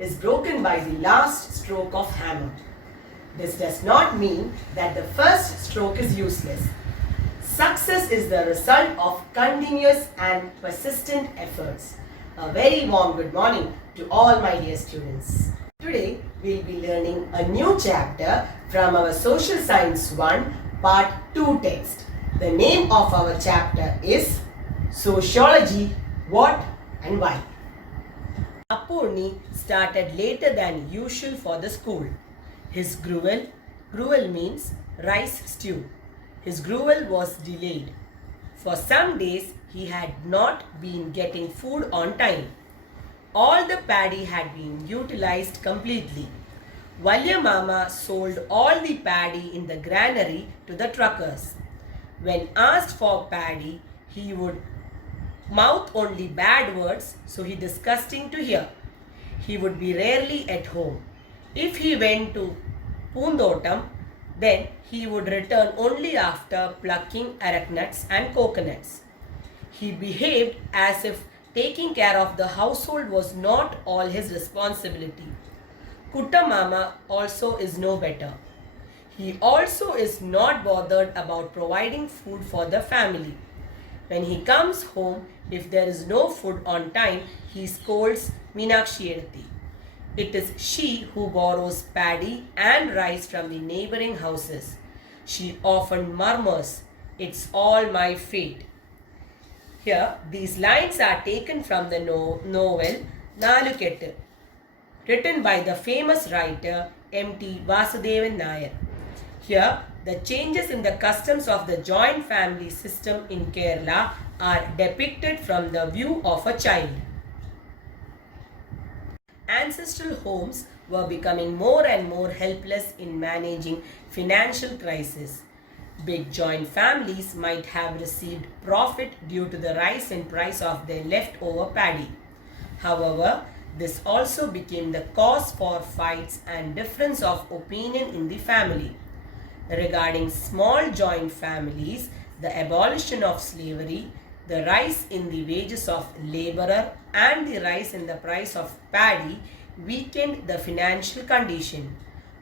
is broken by the last stroke of hammer. This does not mean that the first stroke is useless. Success is the result of continuous and persistent efforts. A very warm good morning to all my dear students. Today we will be learning a new chapter from our Social Science 1 Part 2 text. The name of our chapter is Sociology What and Why. Apurni started later than usual for the school. His gruel means rice stew. His gruel was delayed. For some days he had not been getting food on time. All the paddy had been utilized completely. Valya Mama sold all the paddy in the granary to the truckers. When asked for paddy, he would mouth only bad words, so he disgusting to hear. He would be rarely at home. If he went to Pundotam, then he would return only after plucking arecanuts and coconuts. He behaved as if taking care of the household was not all his responsibility. Kutta Mama also is no better. He also is not bothered about providing food for the family. When he comes home, if there is no food on time, he scolds Meenakshi Edthi. It is she who borrows paddy and rice from the neighboring houses. She often murmurs, "It's all my fate." Here, these lines are taken from the novel Nalukettu, written by the famous writer M.T. Vasudevan Nair. Here, the changes in the customs of the joint family system in Kerala are depicted from the view of a child. Ancestral homes were becoming more and more helpless in managing financial crisis. Big joint families might have received profit due to the rise in price of their leftover paddy. However, this also became the cause for fights and difference of opinion in the family. Regarding small joint families, the abolition of slavery, the rise in the wages of laborer and the rise in the price of paddy weakened the financial condition.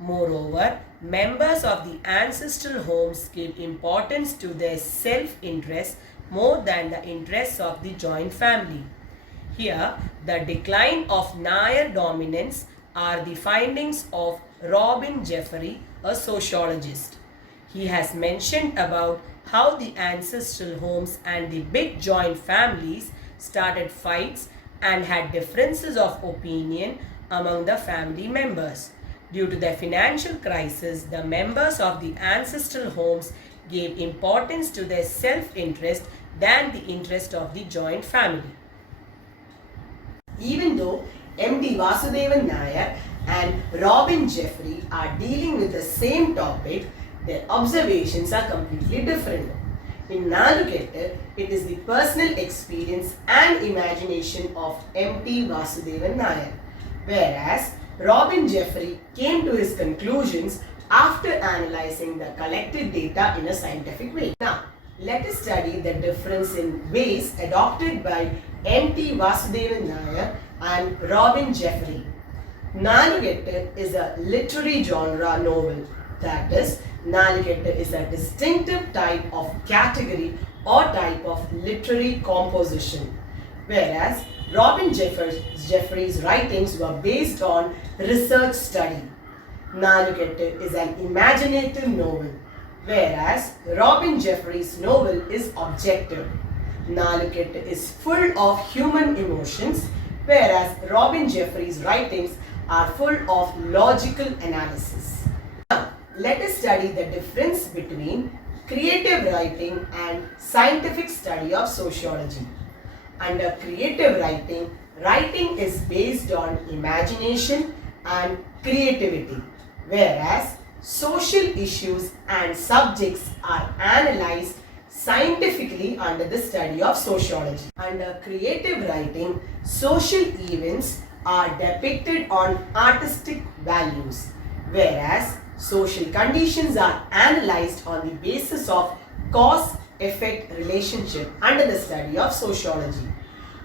Moreover, members of the ancestral homes gave importance to their self-interest more than the interests of the joint family. Here, the decline of Nair dominance are the findings of Robin Jeffrey, a sociologist. He has mentioned about how the ancestral homes and the big joint families started fights and had differences of opinion among the family members. Due to the financial crisis, the members of the ancestral homes gave importance to their self-interest than the interest of the joint family. Even though M.D. Vasudevan Nair and Robin Jeffrey are dealing with the same topic, their observations are completely different. In Nalukettu, it is the personal experience and imagination of M.T. Vasudevan Nair, whereas Robin Jeffrey came to his conclusions after analyzing the collected data in a scientific way. Now, let us study the difference in ways adopted by M.T. Vasudevan Nair and Robin Jeffrey. Nalukettu is a literary genre novel. That is, Nalukettu is a distinctive type of category or type of literary composition, whereas Robin Jeffrey's writings were based on research study. Nalukettu is an imaginative novel, whereas Robin Jeffrey's novel is objective. Nalukettu is full of human emotions, whereas Robin Jeffrey's writings are full of logical analysis. Now, let us study the difference between creative writing and scientific study of sociology. Under creative writing, writing is based on imagination and creativity, whereas social issues and subjects are analyzed scientifically under the study of sociology. Under creative writing, social events are depicted on artistic values, whereas social conditions are analyzed on the basis of cause-effect relationship under the study of sociology.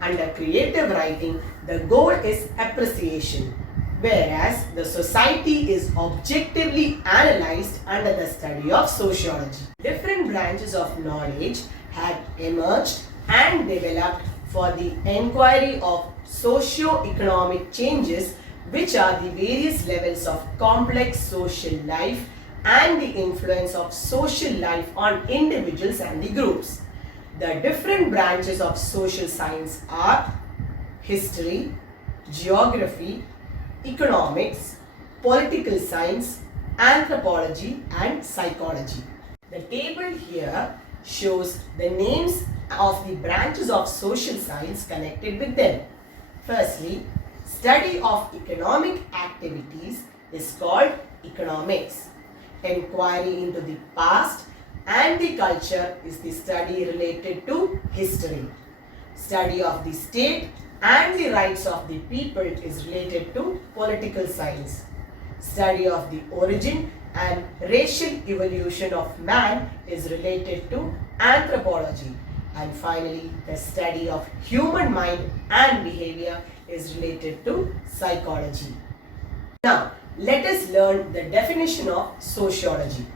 Under creative writing, the goal is appreciation, whereas the society is objectively analyzed under the study of sociology. Different branches of knowledge have emerged and developed for the enquiry of socio-economic changes, which are the various levels of complex social life and the influence of social life on individuals and the groups. The different branches of social science are history, geography, economics, political science, anthropology and psychology. The table here shows the names of the branches of social science connected with them. Firstly, study of economic activities is called economics. Enquiry into the past and the culture is the study related to history. Study of the state and the rights of the people is related to political science. Study of the origin and racial evolution of man is related to anthropology. And finally, the study of human mind and behavior is related to psychology. Now, let us learn the definition of sociology.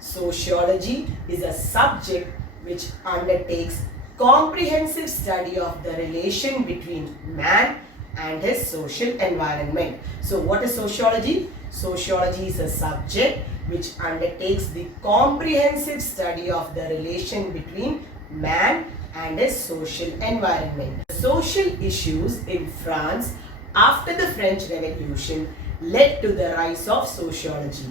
Sociology is a subject which undertakes comprehensive study of the relation between man and his social environment. So, what is sociology? Sociology is a subject which undertakes the comprehensive study of the relation between man and his social environment. Social issues in France after the French Revolution led to the rise of sociology.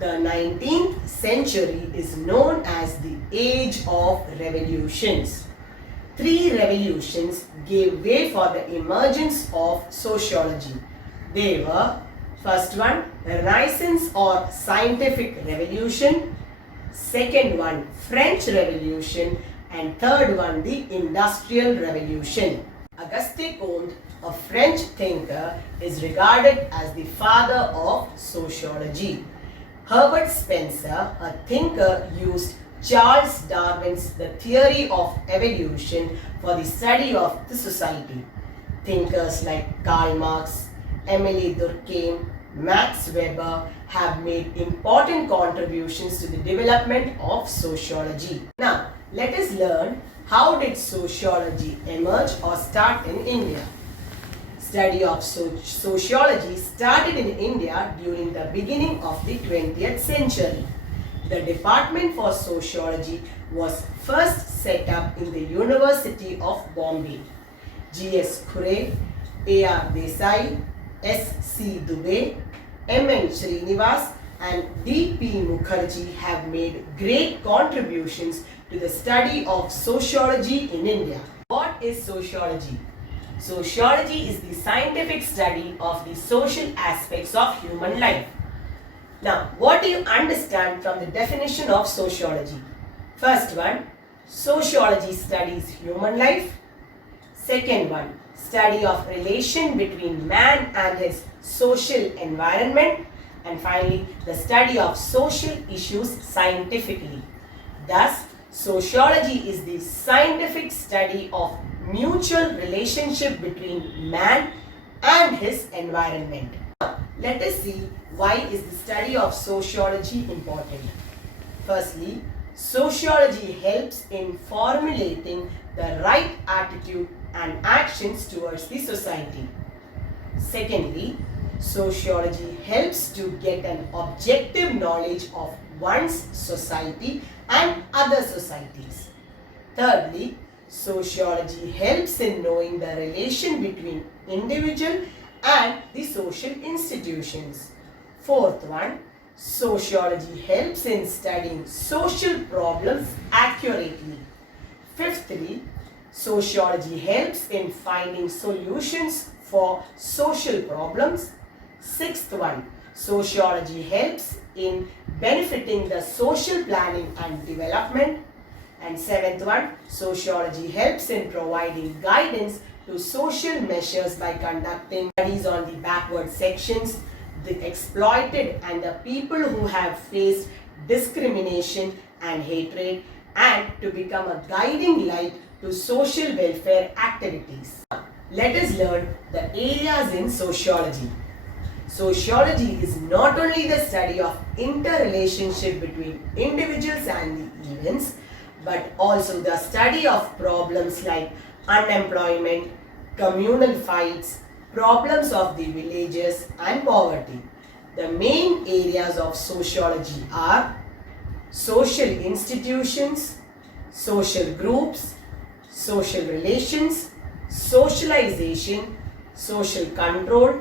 The 19th century is known as the age of revolutions. 3 revolutions gave way for the emergence of sociology. They were, first one, the Renaissance or Scientific Revolution, second one, French Revolution, and third one, the Industrial Revolution. Auguste Comte, a French thinker, is regarded as the father of sociology. Herbert Spencer, a thinker, used Charles Darwin's The Theory of Evolution for the study of the society. Thinkers like Karl Marx, Émile Durkheim, Max Weber have made important contributions to the development of sociology. Now, let us learn how did sociology emerge or start in India. Study of sociology started in India during the beginning of the 20th century. The Department for Sociology was first set up in the University of Bombay. G.S. Kure, A.R. Desai, S.C. Dubey, M.N. Srinivas and D.P. Mukherjee have made great contributions to the study of sociology in India. What is sociology? Sociology is the scientific study of the social aspects of human life. Now, what do you understand from the definition of sociology? First one, sociology studies human life. Second one, study of relation between man and his social environment. And finally, the study of social issues scientifically. Thus, sociology is the scientific study of mutual relationship between man and his environment. Now, let us see why is the study of sociology important. Firstly, sociology helps in formulating the right attitude and actions towards the society. Secondly, sociology helps to get an objective knowledge of one's society and other societies. Thirdly, sociology helps in knowing the relation between individual and the social institutions. Fourth one, sociology helps in studying social problems accurately. Fifthly, sociology helps in finding solutions for social problems. Sixth one, sociology helps in benefiting the social planning and development. And seventh one, sociology helps in providing guidance to social measures by conducting studies on the backward sections, the exploited and the people who have faced discrimination and hatred, and to become a guiding light to social welfare activities. Let us learn the areas in sociology. Sociology is not only the study of interrelationship between individuals and the events, but also the study of problems like unemployment, communal fights, problems of the villages and poverty. The main areas of sociology are social institutions, social groups, social relations, socialization, social control,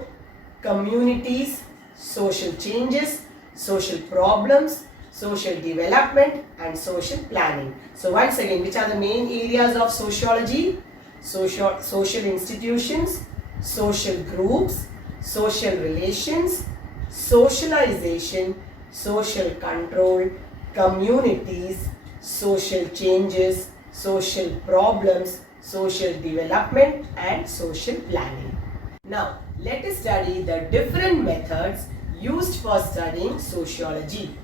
communities, social changes, social problems, social development and social planning. So once again, which are the main areas of sociology? Social institutions, social groups, social relations, socialization, social control, communities, social changes, social problems, social development and social planning. Now, let us study the different methods used for studying sociology.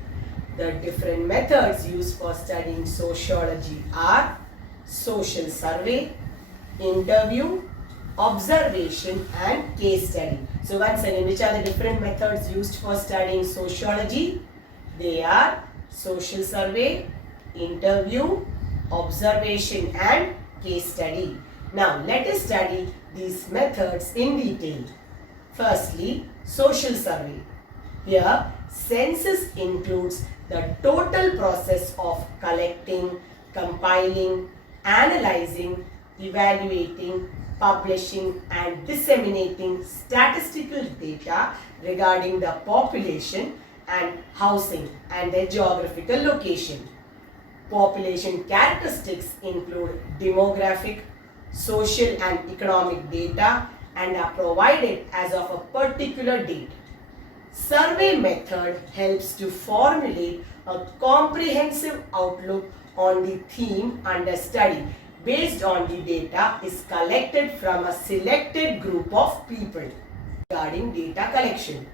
The different methods used for studying sociology are social survey, interview, observation and case study. So once again, which are the different methods used for studying sociology? They are social survey, interview, observation and case study. Now let us study these methods in detail. Firstly, social survey. Here, census includes the total process of collecting, compiling, analyzing, evaluating, publishing and disseminating statistical data regarding the population and housing and their geographical location. Population characteristics include demographic, social and economic data and are provided as of a particular date. Survey method helps to formulate a comprehensive outlook on the theme under study based on the data is collected from a selected group of people. Regarding data collection,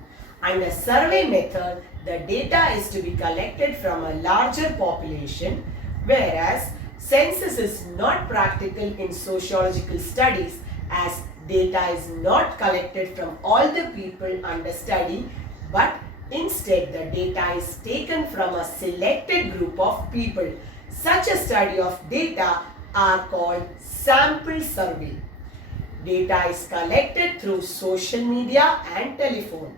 under survey method, the data is to be collected from a larger population, whereas census is not practical in sociological studies as data is not collected from all the people under study, but instead the data is taken from a selected group of people. Such a study of data are called sample survey. Data is collected through social media and telephone.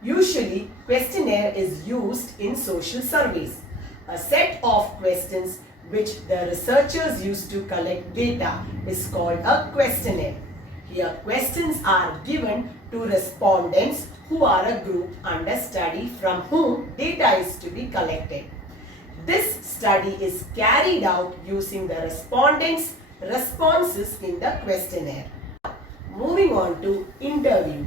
Usually, questionnaire is used in social surveys. A set of questions which the researchers use to collect data is called a questionnaire. Here, questions are given to respondents who are a group under study from whom data is to be collected. This study is carried out using the respondents' responses in the questionnaire. Moving on to interview.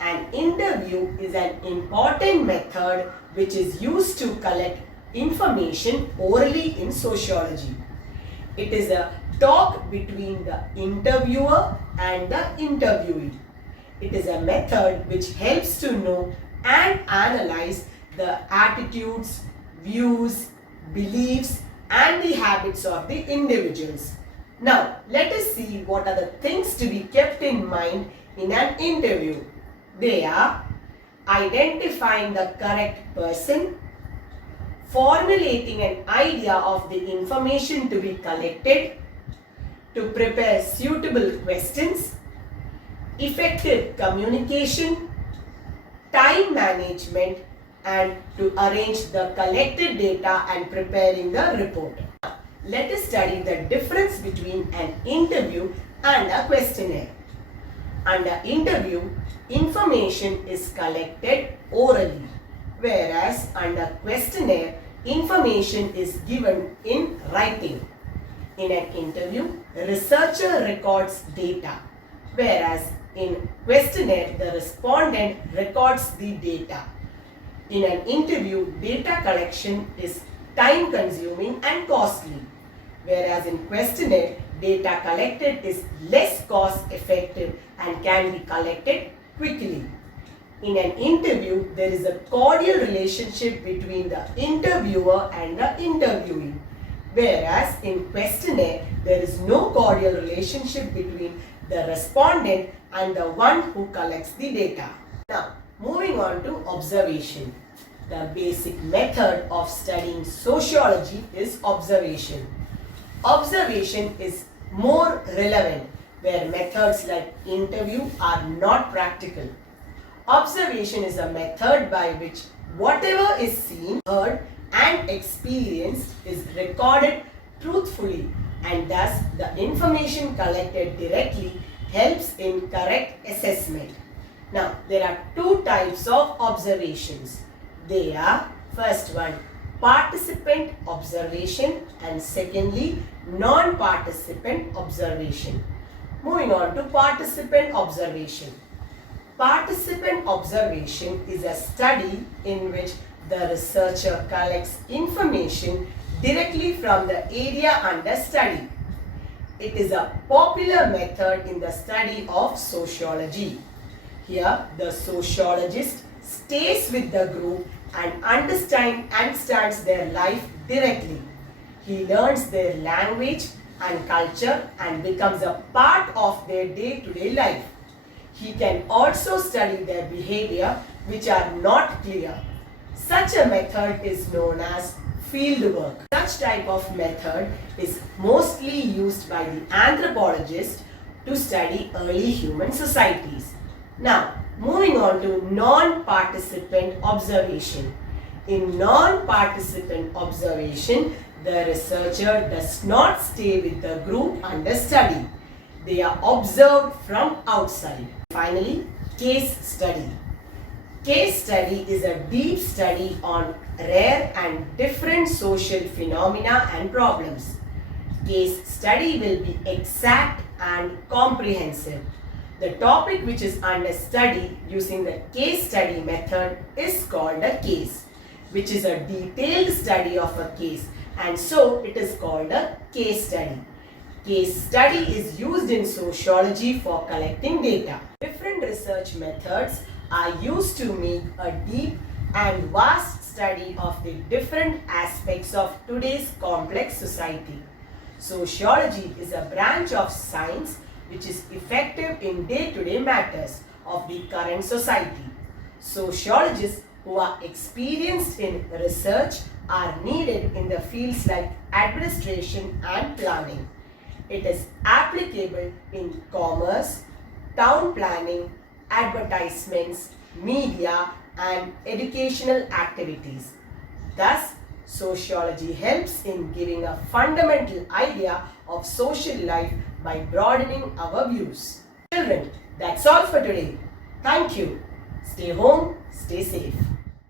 An interview is an important method which is used to collect information orally in sociology. It is a talk between the interviewer and the interviewee. It is a method which helps to know and analyze the attitudes, views, beliefs and the habits of the individuals. Now, let us see what are the things to be kept in mind in an interview. They are identifying the correct person, formulating an idea of the information to be collected, to prepare suitable questions, effective communication, time management, and to arrange the collected data and preparing the report. Let us study the difference between an interview and a questionnaire. Under interview, information is collected orally, whereas under questionnaire, information is given in writing. In an interview, the researcher records data, whereas in questionnaire, the respondent records the data. In an interview, data collection is time consuming and costly, whereas in questionnaire, data collected is less cost effective and can be collected quickly. In an interview, there is a cordial relationship between the interviewer and the interviewee. Whereas in questionnaire, there is no cordial relationship between the respondent and the one who collects the data. Now, moving on to observation. The basic method of studying sociology is observation. Observation is more relevant where methods like interview are not practical. Observation is a method by which whatever is seen, heard and experienced is recorded truthfully, and thus the information collected directly helps in correct assessment. Now, there are two types of observations. They are, first one, participant observation, and secondly, non-participant observation. Moving on to participant observation. Participant observation is a study in which the researcher collects information directly from the area under study. It is a popular method in the study of sociology. Here, the sociologist stays with the group and understands their life directly. He learns their language and culture and becomes a part of their day-to-day life. He can also study their behavior which are not clear. Such a method is known as field work. Such type of method is mostly used by the anthropologist to study early human societies. Now, moving on to non-participant observation. In non-participant observation, the researcher does not stay with the group under study. They are observed from outside. Finally, case study. Case study is a deep study on rare and different social phenomena and problems. Case study will be exact and comprehensive. The topic which is under study using the case study method is called a case, which is a detailed study of a case, and so it is called a case study. Case study is used in sociology for collecting data. Different research methods are used to make a deep and vast study of the different aspects of today's complex society. Sociology is a branch of science which is effective in day-to-day matters of the current society. Sociologists who are experienced in research are needed in the fields like administration and planning. It is applicable in commerce, town planning, advertisements, media, and educational activities. Thus, sociology helps in giving a fundamental idea of social life by broadening our views. Children, that's all for today. Thank you. Stay home, stay safe.